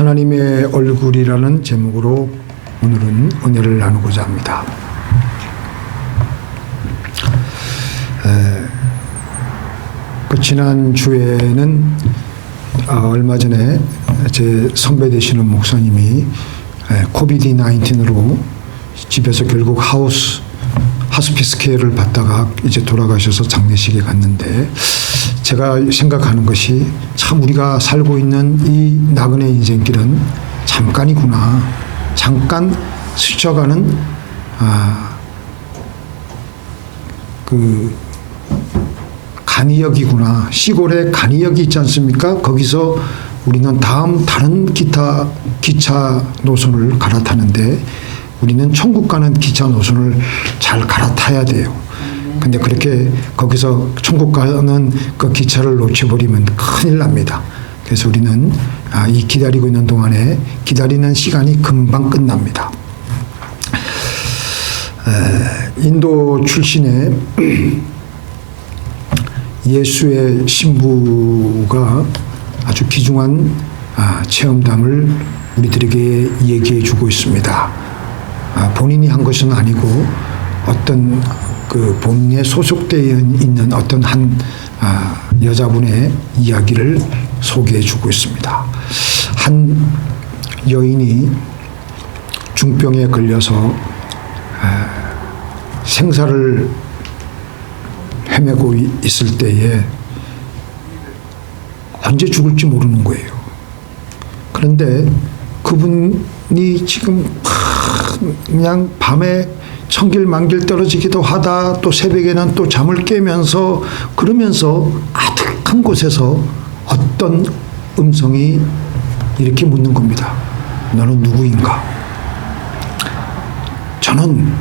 하나님의 얼굴이라는 제목으로 오늘은 은혜를 나누고자 합니다. 지난 주에는 얼마 전에 제 선배 되시는 목사님이 코비드-19으로 집에서 결국 하스피스 케어를 받다가 이제 돌아가셔서 장례식에 갔는데, 제가 생각하는 것이 참 우리가 살고 있는 이 나그네 인생길은 잠깐이구나, 잠깐 스쳐가는 간이역이구나, 시골에 간이역이 있지 않습니까? 거기서 우리는 다른 기차 노선을 갈아타는데, 우리는 천국 가는 기차 노선을 잘 갈아타야 돼요. 근데 그렇게 거기서 천국 가는 그 기차를 놓쳐버리면 큰일 납니다. 그래서 우리는 이 기다리고 있는 동안에 기다리는 시간이 금방 끝납니다. 인도 출신의 예수의 신부가 아주 귀중한 체험담을 우리들에게 얘기해 주고 있습니다. 본인이 한 것은 아니고 어떤 본인에 소속되어 있는 어떤 한 여자분의 이야기를 소개해 주고 있습니다. 한 여인이 중병에 걸려서 생사를 헤매고 있을 때에 언제 죽을지 모르는 거예요. 그런데 그분이 지금 그냥 밤에 천길만길 떨어지기도 하다, 또 새벽에는 또 잠을 깨면서 그러면서 아득한 곳에서 어떤 음성이 이렇게 묻는 겁니다. 너는 누구인가? 저는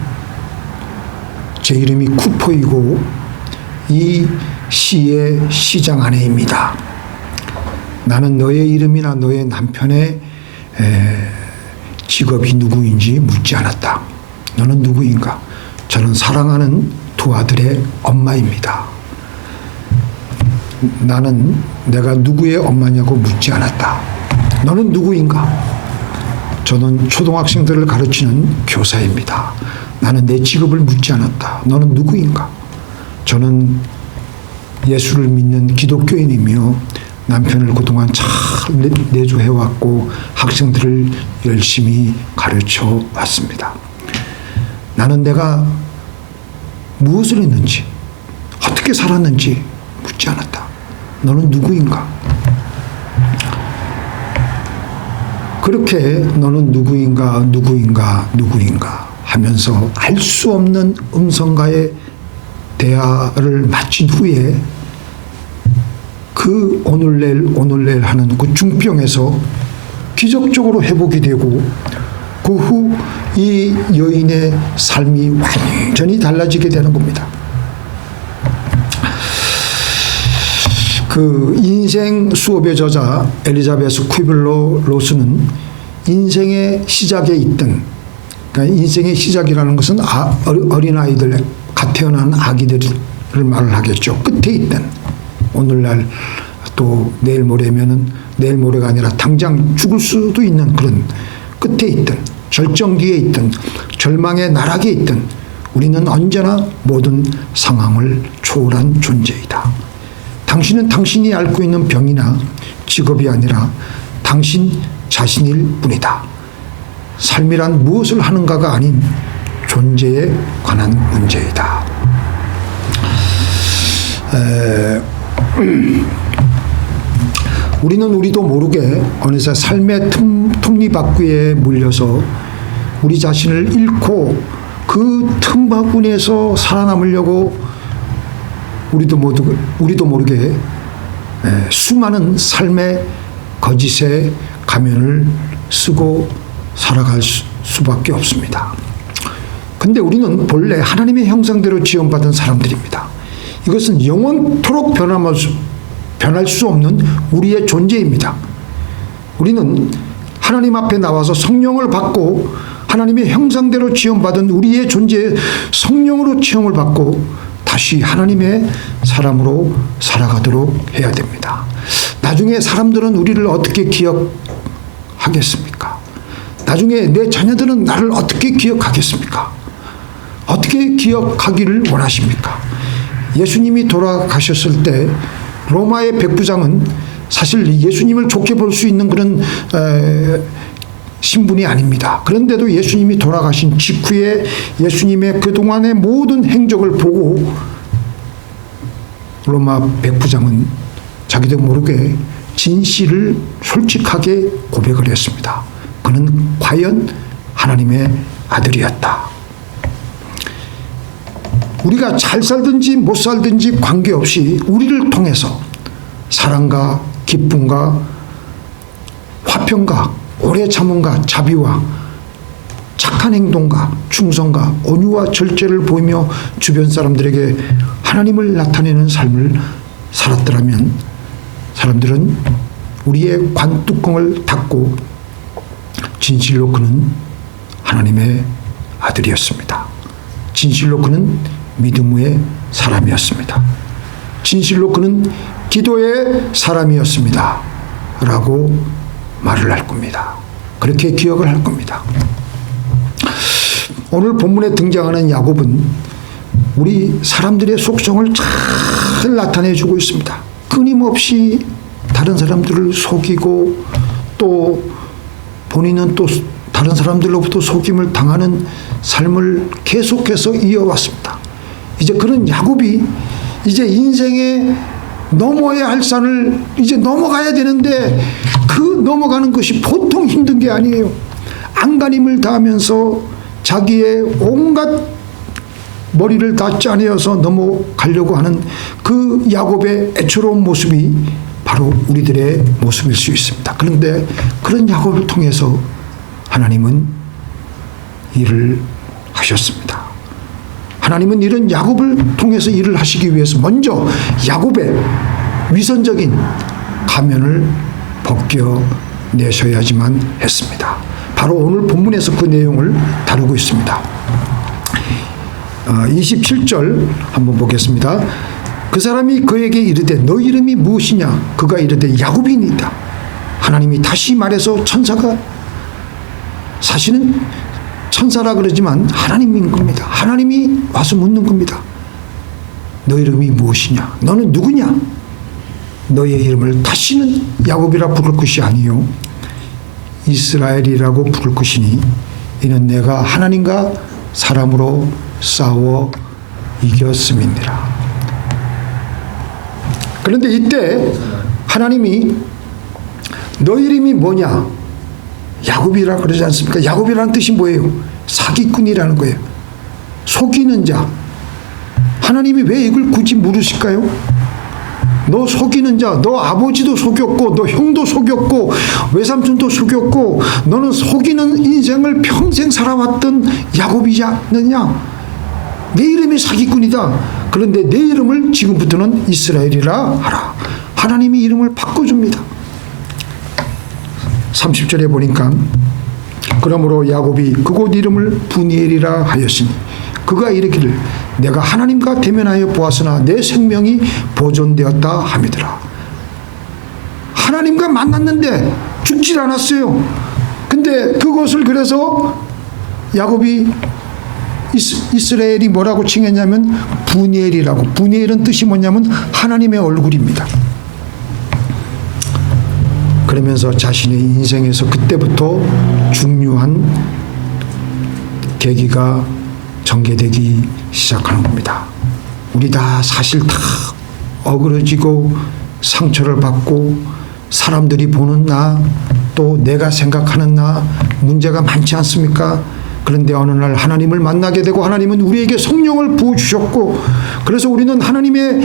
제 이름이 쿠퍼이고 이 시의 시장 아내입니다. 나는 너의 이름이나 너의 남편의 직업이 누구인지 묻지 않았다. 너는 누구인가? 저는 사랑하는 두 아들의 엄마입니다. 나는 내가 누구의 엄마냐고 묻지 않았다. 너는 누구인가? 저는 초등학생들을 가르치는 교사입니다. 나는 내 직업을 묻지 않았다. 너는 누구인가? 저는 예수를 믿는 기독교인이며 남편을 그동안 잘 내조해왔고 학생들을 열심히 가르쳐 왔습니다. 나는 내가 무엇을 했는지, 어떻게 살았는지 묻지 않았다. 너는 누구인가? 그렇게 너는 누구인가 하면서 알 수 없는 음성과의 대화를 마친 후에 그 오늘낼 하는 그 중병에서 기적적으로 회복이 되고, 그 후 이 여인의 삶이 완전히 달라지게 되는 겁니다. 그 인생 수업의 저자 엘리자베스 퀴블러 로스는 인생의 시작에 있던, 그러니까 인생의 시작이라는 것은 어린아이들, 갓 태어난 아기들을 말을 하겠죠. 끝에 있던, 오늘날 또 내일 모레면은 내일 모레가 아니라 당장 죽을 수도 있는 그런 끝에 있던, 절정기에 있던, 절망의 나락에 있던, 우리는 언제나 모든 상황을 초월한 존재이다. 당신은 당신이 앓고 있는 병이나 직업이 아니라 당신 자신일 뿐이다. 삶이란 무엇을 하는가가 아닌 존재에 관한 문제이다. 우리도 모르게 어느새 삶의 톱니바퀴에 물려서 우리 자신을 잃고 그 틈바구니에서 살아남으려고 우리도 모르게 수많은 삶의 거짓의 가면을 쓰고 살아갈 수밖에 없습니다. 근데 우리는 본래 하나님의 형상대로 지원받은 사람들입니다. 이것은 영원토록 변할 수 없는 우리의 존재입니다. 우리는 하나님 앞에 나와서 성령을 받고 하나님의 형상대로 지원받은 우리의 존재에 성령으로 체험을 받고 다시 하나님의 사람으로 살아가도록 해야 됩니다. 나중에 사람들은 우리를 어떻게 기억할지 하겠습니까? 나중에 내 자녀들은 나를 어떻게 기억하겠습니까? 어떻게 기억하기를 원하십니까? 예수님이 돌아가셨을 때 로마의 백부장은 사실 예수님을 좋게 볼 수 있는 그런 신분이 아닙니다. 그런데도 예수님이 돌아가신 직후에 예수님의 그동안의 모든 행적을 보고 로마 백부장은 자기도 모르게 진실을 솔직하게 고백을 했습니다. 그는 과연 하나님의 아들이었다. 우리가 잘 살든지 못 살든지 관계없이 우리를 통해서 사랑과 기쁨과 화평과 오래 참음과 자비와 착한 행동과 충성과 온유와 절제를 보이며 주변 사람들에게 하나님을 나타내는 삶을 살았더라면 사람들은 우리의 관뚜껑을 닫고 진실로 그는 하나님의 아들이었습니다. 진실로 그는 믿음의 사람이었습니다. 진실로 그는 기도의 사람이었습니다. 라고 말을 할 겁니다. 그렇게 기억을 할 겁니다. 오늘 본문에 등장하는 야곱은 우리 사람들의 속성을 잘 나타내주고 있습니다. 끊임없이 다른 사람들을 속이고 또 본인은 또 다른 사람들로부터 속임을 당하는 삶을 계속해서 이어왔습니다. 이제 그런 야곱이 이제 인생에 넘어야 할 산을 이제 넘어가야 되는데 그 넘어가는 것이 보통 힘든 게 아니에요. 안간힘을 다하면서 자기의 온갖 머리를 다 짜내어서 넘어가려고 하는 그 야곱의 애처로운 모습이 바로 우리들의 모습일 수 있습니다. 그런데 그런 야곱을 통해서 하나님은 일을 하셨습니다. 하나님은 이런 야곱을 통해서 일을 하시기 위해서 먼저 야곱의 위선적인 가면을 벗겨내셔야지만 했습니다. 바로 오늘 본문에서 그 내용을 다루고 있습니다. 27절 한번 보겠습니다. 그 사람이 그에게 이르되 너 이름이 무엇이냐? 그가 이르되 야곱이니이다. 하나님이 다시 말해서 천사가 사실은 천사라 그러지만 하나님인 겁니다. 하나님이 와서 묻는 겁니다. 너 이름이 무엇이냐? 너는 누구냐? 너의 이름을 다시는 야곱이라 부를 것이 아니요 이스라엘이라고 부를 것이니 이는 내가 하나님과 사람으로 싸워 이겼음이니라. 그런데 이때 하나님이 너 이름이 뭐냐? 야곱이라 그러지 않습니까? 야곱이라는 뜻이 뭐예요? 사기꾼이라는 거예요. 속이는 자. 하나님이 왜 이걸 굳이 물으실까요? 너 속이는 자, 너 아버지도 속였고 너 형도 속였고 외삼촌도 속였고 너는 속이는 인생을 평생 살아왔던 야곱이지 않느냐? 내 이름이 사기꾼이다. 그런데 내 이름을 지금부터는 이스라엘이라 하라. 하나님이 이름을 바꿔줍니다. 30절에 보니까 그러므로 야곱이 그곳 이름을 브니엘이라 하였으니 그가 이르기를 내가 하나님과 대면하여 보았으나 내 생명이 보존되었다 함이더라. 하나님과 만났는데 죽질 않았어요. 근데 그것을 그래서 야곱이 이스라엘이 뭐라고 칭했냐면 브니엘이라고. 브니엘은 뜻이 뭐냐면 하나님의 얼굴입니다. 그러면서 자신의 인생에서 그때부터 중요한 계기가 전개되기 시작하는 겁니다. 우리 다 사실 다 어그러지고 상처를 받고 사람들이 보는 나 또 내가 생각하는 나 문제가 많지 않습니까? 그런데 어느 날 하나님을 만나게 되고 하나님은 우리에게 성령을 부어주셨고 그래서 우리는 하나님의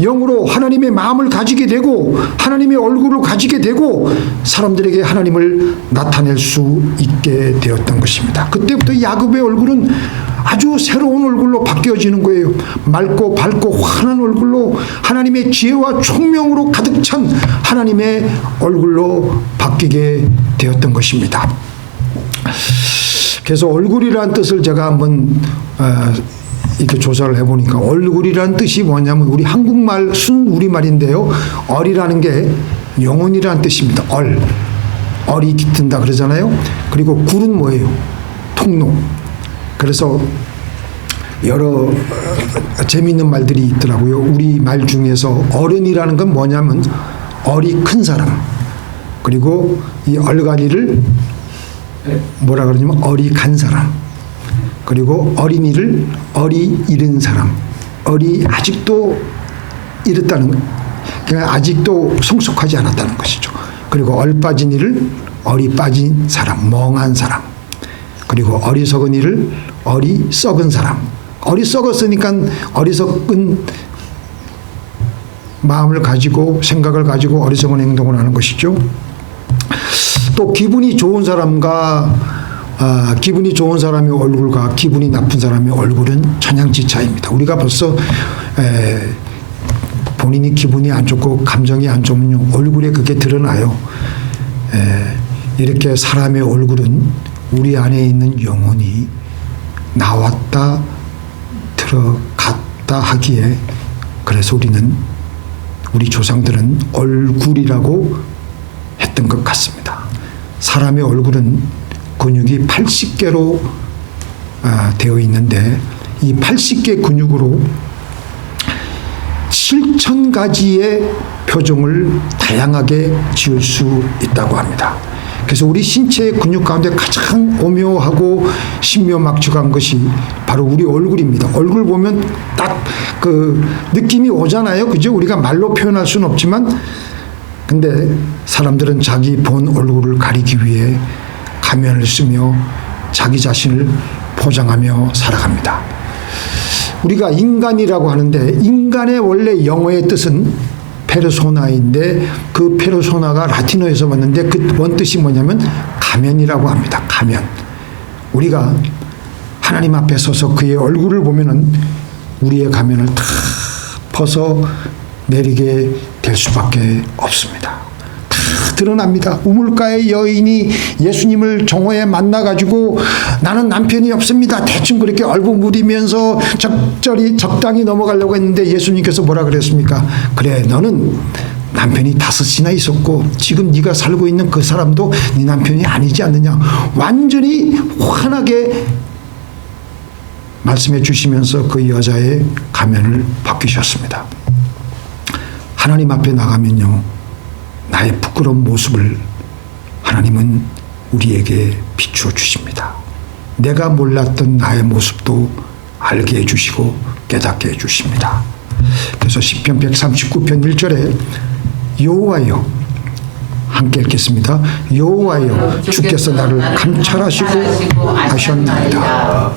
영으로 하나님의 마음을 가지게 되고 하나님의 얼굴을 가지게 되고 사람들에게 하나님을 나타낼 수 있게 되었던 것입니다. 그때부터 야곱의 얼굴은 아주 새로운 얼굴로 바뀌어지는 거예요. 맑고 밝고 환한 얼굴로 하나님의 지혜와 총명으로 가득 찬 하나님의 얼굴로 바뀌게 되었던 것입니다. 그래서 얼굴이라는 뜻을 제가 한번 이렇게 조사를 해보니까 얼굴이라는 뜻이 뭐냐면 우리 한국말 순 우리말인데요. 얼이라는 게 영혼이라는 뜻입니다. 얼. 어리 깃든다 그러잖아요. 그리고 굴은 뭐예요? 통로. 그래서 여러 재미있는 말들이 있더라고요. 우리 말 중에서 어른이라는 건 뭐냐면 어리 큰 사람, 그리고 이 얼간이를 뭐라 그러냐면 어리 간 사람, 그리고 어린이를 어리 잃은 사람, 어리 아직도 잃었다는, 그러니까 아직도 성숙하지 않았다는 것이죠. 그리고 얼빠진 이를 어리 빠진 사람, 멍한 사람, 그리고 어리석은 이를 어리 썩은 사람. 어리석었으니까 어리석은 마음을 가지고 생각을 가지고 어리석은 행동을 하는 것이죠. 또 기분이 좋은 사람과 기분이 좋은 사람의 얼굴과 기분이 나쁜 사람의 얼굴은 천양지차입니다. 우리가 벌써 본인이 기분이 안 좋고 감정이 안 좋으면 얼굴에 그게 드러나요. 이렇게 사람의 얼굴은 우리 안에 있는 영혼이 나왔다 들어갔다 하기에, 그래서 우리 조상들은 얼굴이라고 했던 것 같습니다. 사람의 얼굴은 근육이 80개로 되어 있는데 이 80개 근육으로 7,000가지의 표정을 다양하게 지을 수 있다고 합니다. 그래서 우리 신체의 근육 가운데 가장 오묘하고 신묘막측한 것이 바로 우리 얼굴입니다. 얼굴 보면 딱 그 느낌이 오잖아요. 그죠? 우리가 말로 표현할 수는 없지만, 근데 사람들은 자기 본 얼굴을 가리기 위해 가면을 쓰며 자기 자신을 포장하며 살아갑니다. 우리가 인간이라고 하는데, 인간의 원래 영어의 뜻은 페르소나인데, 그 페르소나가 라틴어에서 왔는데 그 원뜻이 뭐냐면 가면이라고 합니다. 가면. 우리가 하나님 앞에 서서 그의 얼굴을 보면은 우리의 가면을 다 벗어 내리게 될 수밖에 없습니다. 다 드러납니다. 우물가의 여인이 예수님을 정오에 만나가지고 나는 남편이 없습니다. 대충 그렇게 얼버무리면서 적당히 넘어가려고 했는데 예수님께서 뭐라 그랬습니까? 그래, 너는 남편이 5이나 있었고 지금 네가 살고 있는 그 사람도 네 남편이 아니지 않느냐. 완전히 환하게 말씀해 주시면서 그 여자의 가면을 벗기셨습니다. 하나님 앞에 나가면요, 나의 부끄러운 모습을 하나님은 우리에게 비추어 주십니다. 내가 몰랐던 나의 모습도 알게 해주시고 깨닫게 해주십니다. 그래서 시편 139편 1절에 여호와여, 함께 읽겠습니다. 여호와여, 주께서 나를 감찰하시고 아셨나이다.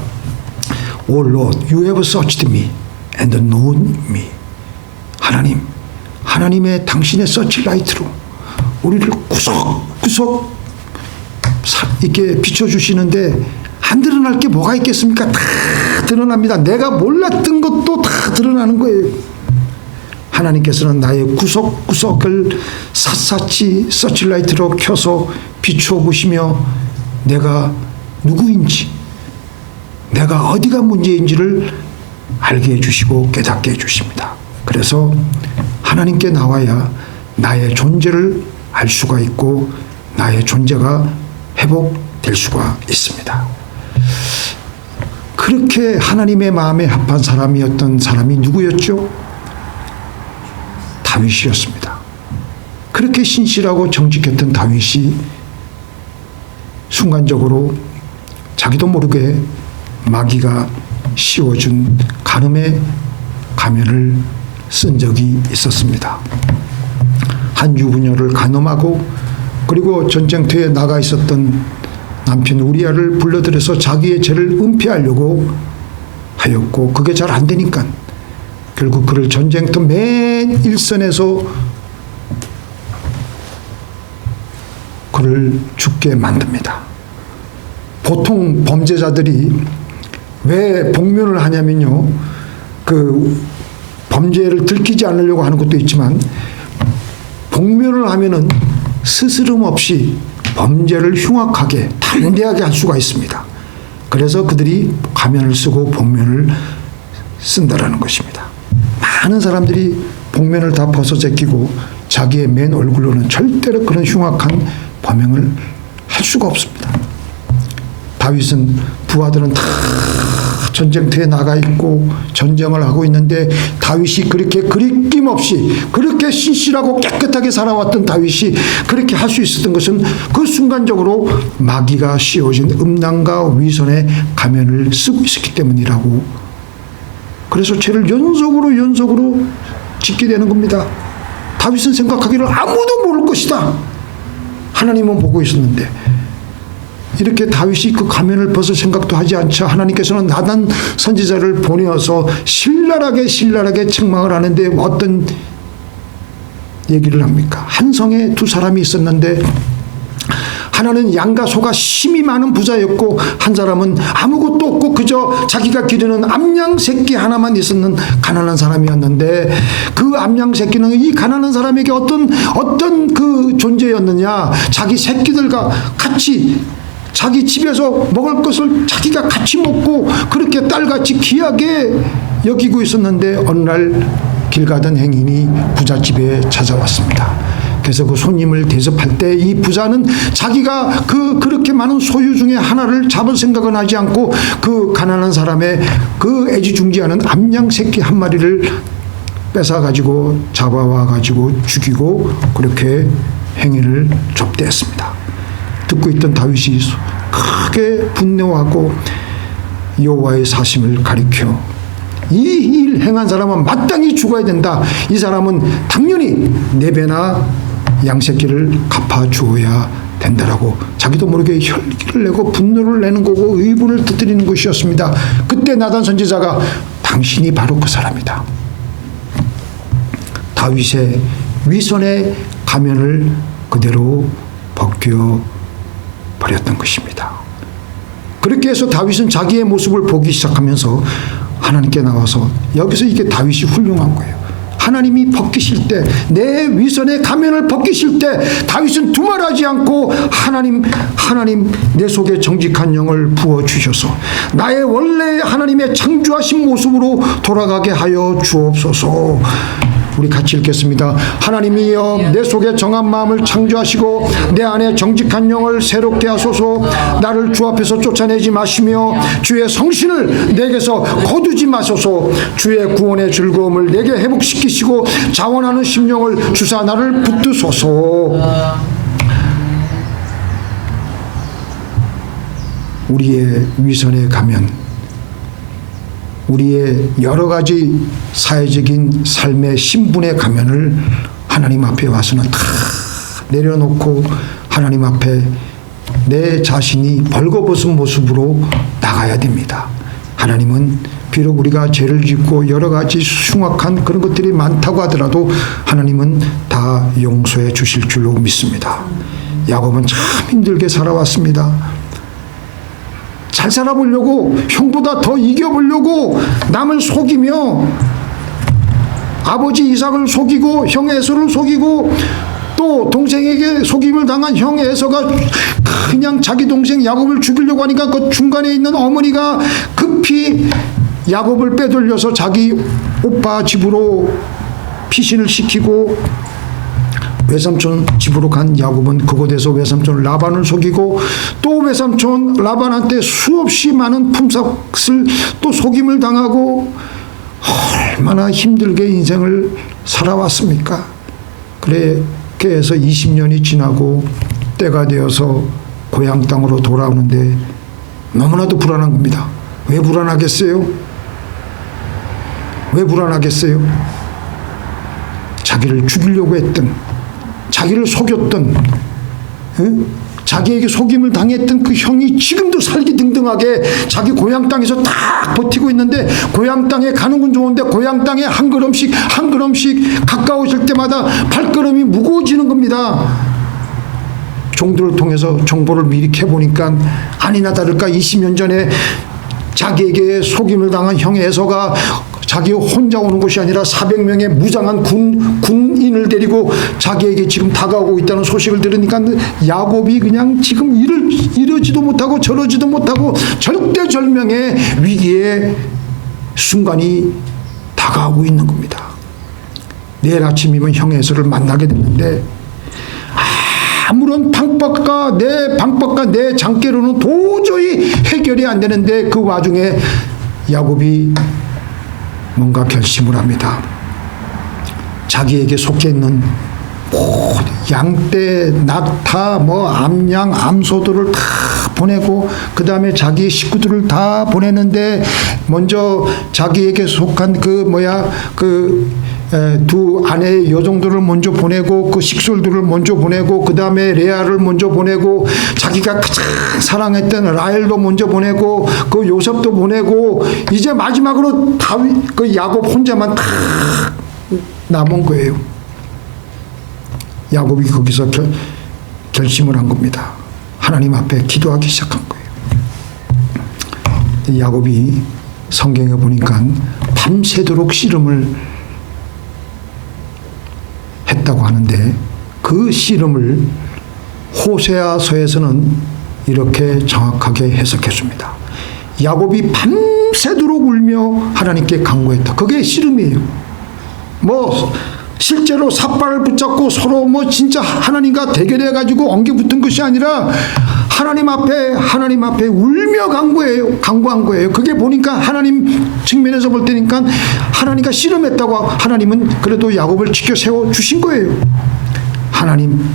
O Lord, you have searched me and known me. 하나님, 하나님의 당신의 서치라이트로 우리를 구석구석 이렇게 비춰주시는데 안 드러날 게 뭐가 있겠습니까? 다 드러납니다. 내가 몰랐던 것도 다 드러나는 거예요. 하나님께서는 나의 구석구석을 샅샅이 서치라이트로 켜서 비추어 보시며 내가 누구인지, 내가 어디가 문제인지를 알게 해주시고 깨닫게 해주십니다. 그래서 하나님께 나와야 나의 존재를 알 수가 있고 나의 존재가 회복될 수가 있습니다. 그렇게 하나님의 마음에 합한 사람이었던 사람이 누구였죠? 다윗이었습니다. 그렇게 신실하고 정직했던 다윗이 순간적으로 자기도 모르게 마귀가 씌워준 간음의 가면을 쓴 적이 있었습니다. 한 유부녀를 간음하고 그리고 전쟁터에 나가 있었던 남편 우리아를 불러들여서 자기의 죄를 은폐하려고 하였고 그게 잘 안 되니까 결국 그를 전쟁터 맨 일선에서 그를 죽게 만듭니다. 보통 범죄자들이 왜 복면을 하냐면요, 그 범죄를 들키지 않으려고 하는 것도 있지만 복면을 하면은 스스럼 없이 범죄를 흉악하게 담대하게 할 수가 있습니다. 그래서 그들이 가면을 쓰고 복면을 쓴다라는 것입니다. 많은 사람들이 복면을 다 벗어 제끼고 자기의 맨 얼굴로는 절대로 그런 흉악한 범행을 할 수가 없습니다. 다윗은 부하들은 다 전쟁터에 나가 있고 전쟁을 하고 있는데 다윗이 그렇게 그리낌없이 그렇게 신실하고 깨끗하게 살아왔던 다윗이 그렇게 할 수 있었던 것은 그 순간적으로 마귀가 씌워진 음란과 위선의 가면을 쓰고 있었기 때문이라고. 그래서 죄를 연속으로 짓게 되는 겁니다. 다윗은 생각하기를 아무도 모를 것이다. 하나님은 보고 있었는데 이렇게 다윗이 그 가면을 벗을 생각도 하지 않자 하나님께서는 나단 선지자를 보내어서 신랄하게 책망을 하는데 어떤 얘기를 합니까? 한 성에 두 사람이 있었는데 하나는 양과 소가 심이 많은 부자였고 한 사람은 아무것도 없고 그저 자기가 기르는 암양 새끼 하나만 있었는 가난한 사람이었는데 그 암양 새끼는 이 가난한 사람에게 어떤 그 존재였느냐, 자기 새끼들과 같이 자기 집에서 먹을 것을 자기가 같이 먹고 그렇게 딸같이 귀하게 여기고 있었는데 어느 날 길 가던 행인이 부잣집에 찾아왔습니다. 그래서 그 손님을 대접할 때 이 부자는 자기가 그렇게 많은 소유 중에 하나를 잡을 생각은 하지 않고 그 가난한 사람의 그 애지중지하는 암양 새끼 한 마리를 뺏어가지고 잡아와가지고 죽이고 그렇게 행인을 접대했습니다. 듣고 있던 다윗이 크게 분노하고 여호와의 사심을 가리켜 이 일 행한 사람은 마땅히 죽어야 된다. 이 사람은 당연히 4배나 양새끼를 갚아주어야 된다라고 자기도 모르게 혈기를 내고 분노를 내는 거고 의분을 터뜨리는 것이었습니다. 그때 나단 선지자가 당신이 바로 그 사람이다. 다윗의 위선의 가면을 그대로 벗겨 버렸던 것입니다. 그렇게 해서 다윗은 자기의 모습을 보기 시작하면서 하나님께 나와서 여기서 이게 다윗이 훌륭한 거예요. 하나님이 벗기실 때, 내 위선의 가면을 벗기실 때 다윗은 두말하지 않고 하나님 내 속에 정직한 영을 부어주셔서 나의 원래 하나님의 창조하신 모습으로 돌아가게 하여 주옵소서. 우리 같이 읽겠습니다. 하나님이여 내 속에 정한 마음을 창조하시고 내 안에 정직한 영을 새롭게 하소서. 나를 주 앞에서 쫓아내지 마시며 주의 성신을 내게서 거두지 마소서. 주의 구원의 즐거움을 내게 회복시키시고 자원하는 심령을 주사 나를 붙드소서. 우리의 위선에 가면 우리의 여러 가지 사회적인 삶의 신분의 가면을 하나님 앞에 와서는 다 내려놓고 하나님 앞에 내 자신이 벌거벗은 모습으로 나가야 됩니다. 하나님은 비록 우리가 죄를 짓고 여러 가지 흉악한 그런 것들이 많다고 하더라도 하나님은 다 용서해 주실 줄로 믿습니다. 야곱은 참 힘들게 살아왔습니다. 잘 살아보려고, 형보다 더 이겨보려고 남을 속이며 아버지 이삭을 속이고 형 에서를 속이고 또 동생에게 속임을 당한 형 에서가 그냥 자기 동생 야곱을 죽이려고 하니까 그 중간에 있는 어머니가 급히 야곱을 빼돌려서 자기 오빠 집으로 피신을 시키고 외삼촌 집으로 간 야곱은 그곳에서 외삼촌 라반을 속이고 또 외삼촌 라반한테 수없이 많은 품삯을 또 속임을 당하고 얼마나 힘들게 인생을 살아왔습니까? 그렇게 해서 20년이 지나고 때가 되어서 고향 땅으로 돌아오는데 너무나도 불안한 겁니다. 왜 불안하겠어요? 왜 불안하겠어요? 자기를 죽이려고 했던, 자기를 속였던, 자기에게 속임을 당했던 그 형이 지금도 살기등등하게 자기 고향 땅에서 딱 버티고 있는데, 고향 땅에 가는 건 좋은데 고향 땅에 한 걸음씩 가까워질 때마다 발걸음이 무거워지는 겁니다. 종들을 통해서 정보를 미리 캐보니까 아니나 다를까 20년 전에 자기에게 속임을 당한 형 에서가 자기 혼자 오는 것이 아니라 400명의 무장한 군인을 데리고 자기에게 지금 다가오고 있다는 소식을 들으니까 야곱이 그냥 지금 이러지도 못하고 저러지도 못하고 절대절명의 위기의 순간이 다가오고 있는 겁니다. 내일 아침이면 형의 에서를 만나게 됐는데 아무런 방법과 내 장깨로는 도저히 해결이 안 되는데 그 와중에 야곱이 뭔가 결심을 합니다. 자기에게 속해 있는 양떼, 낙타, 암양, 암소들을 다 보내고 그 다음에 자기 식구들을 다 보내는데 먼저 자기에게 속한 두 아내의 여종들을 먼저 보내고 그 식솔들을 먼저 보내고 그 다음에 레아를 먼저 보내고 자기가 가장 사랑했던 라헬도 먼저 보내고 그 요셉도 보내고 이제 마지막으로 그 야곱 혼자만 다 남은 거예요. 야곱이 거기서 결심을 한 겁니다. 하나님 앞에 기도하기 시작한 거예요. 야곱이 성경에 보니까 밤새도록 씨름을 했다고 하는데 그 씨름을 호세아서에서는 이렇게 정확하게 해석했습니다. 야곱이 밤새도록 울며 하나님께 간구했다. 그게 씨름이에요. 실제로 삿발을 붙잡고 서로 진짜 하나님과 대결해 가지고 엉겨 붙은 것이 아니라 하나님 앞에 울며 간구한 거예요. 그게 보니까 하나님 측면에서 볼 때니까 하나님과 씨름했다고 하나님은 그래도 야곱을 지켜 세워 주신 거예요. 하나님,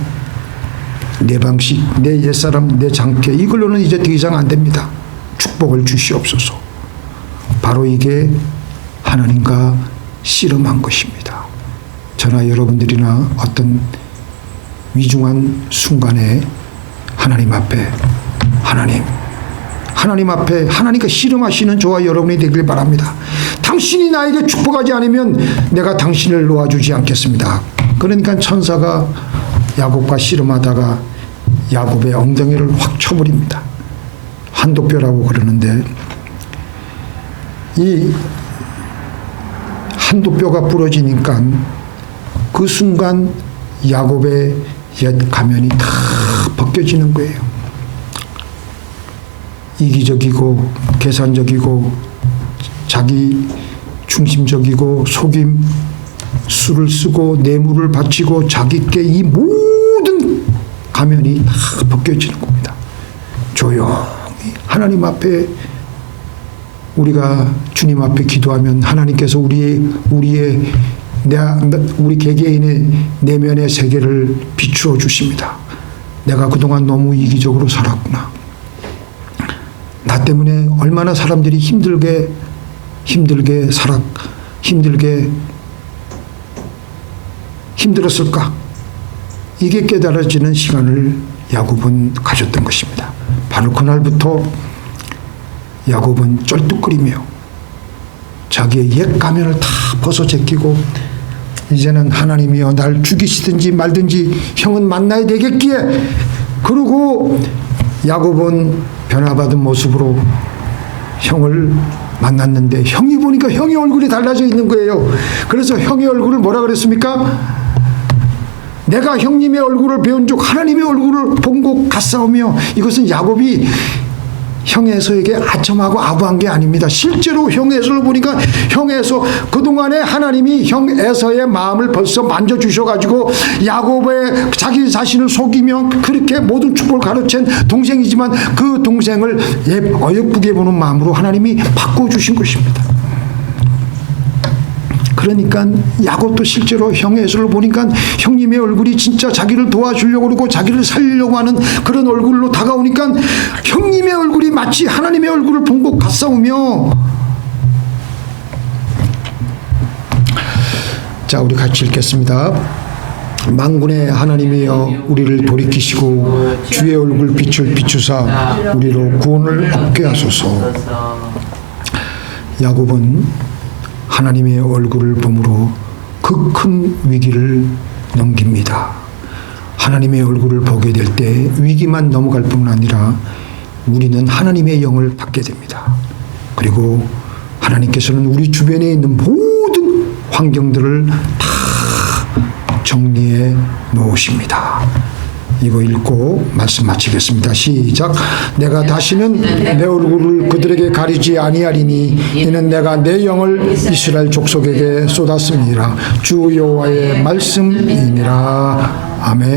내 방식, 내 옛사람, 내 장캐 이걸로는 이제 더 이상 안 됩니다. 축복을 주시옵소서. 바로 이게 하나님과 씨름한 것입니다. 저나 여러분들이나 어떤 위중한 순간에 하나님 앞에 하나님과 씨름하시는 저와 여러분이 되길 바랍니다. 당신이 나에게 축복하지 않으면 내가 당신을 놓아주지 않겠습니다. 그러니까 천사가 야곱과 씨름하다가 야곱의 엉덩이를 확 쳐버립니다. 한도뼈라고 그러는데 이 한도뼈가 부러지니까 그 순간 야곱의 옛 가면이 다 벗겨지는 거예요. 이기적이고 계산적이고 자기 중심적이고 속임, 수를 쓰고 뇌물을 바치고 자기께 이 모든 가면이 다 벗겨지는 겁니다. 조용히 하나님 앞에 우리가 주님 앞에 기도하면 하나님께서 우리 개개인의 내면의 세계를 비추어 주십니다. 내가 그동안 너무 이기적으로 살았구나. 나 때문에 얼마나 사람들이 힘들게 힘들었을까? 이게 깨달아지는 시간을 야곱은 가졌던 것입니다. 바로 그날부터 야곱은 쩔뚝거리며 자기의 옛 가면을 다 벗어 제끼고 이제는 하나님이여 날 죽이시든지 말든지 형은 만나야 되겠기에 그러고 야곱은 변화받은 모습으로 형을 만났는데 형이 보니까 형의 얼굴이 달라져 있는 거예요. 그래서 형의 얼굴을 뭐라 그랬습니까? 내가 형님의 얼굴을 배운 적 하나님의 얼굴을 본 것 같사오며 이것은 야곱이 형 에서에게 아첨하고 아부한 게 아닙니다. 실제로 형 에서를 보니까 형 에서 그동안에 하나님이 형 에서의 마음을 벌써 만져주셔가지고 야곱의 자기 자신을 속이며 그렇게 모든 축복을 가르친 동생이지만 그 동생을 어여쁘게 보는 마음으로 하나님이 바꿔주신 것입니다. 그러니까 야곱도 실제로 형 에서를 보니까 형님의 얼굴이 진짜 자기를 도와주려고 그러고 자기를 살리려고 하는 그런 얼굴로 다가오니까 형님의 얼굴이 마치 하나님의 얼굴을 본 것 같사오며 자 우리 같이 읽겠습니다. 만군의 하나님이여 우리를 돌이키시고 주의 얼굴 빛을 비추사 우리로 구원을 얻게 하소서. 야곱은 하나님의 얼굴을 보므로 그 큰 위기를 넘깁니다. 하나님의 얼굴을 보게 될 때 위기만 넘어갈 뿐 아니라 우리는 하나님의 영을 받게 됩니다. 그리고 하나님께서는 우리 주변에 있는 모든 환경들을 다 정리해 놓으십니다. 이거 읽고 말씀 마치겠습니다. 시작. 내가 다시는 내 얼굴을 그들에게 가리지 아니하리니 이는 내가 내 영을 이스라엘 족속에게 쏟았음이라. 주 여호와의 말씀이니라. 아멘.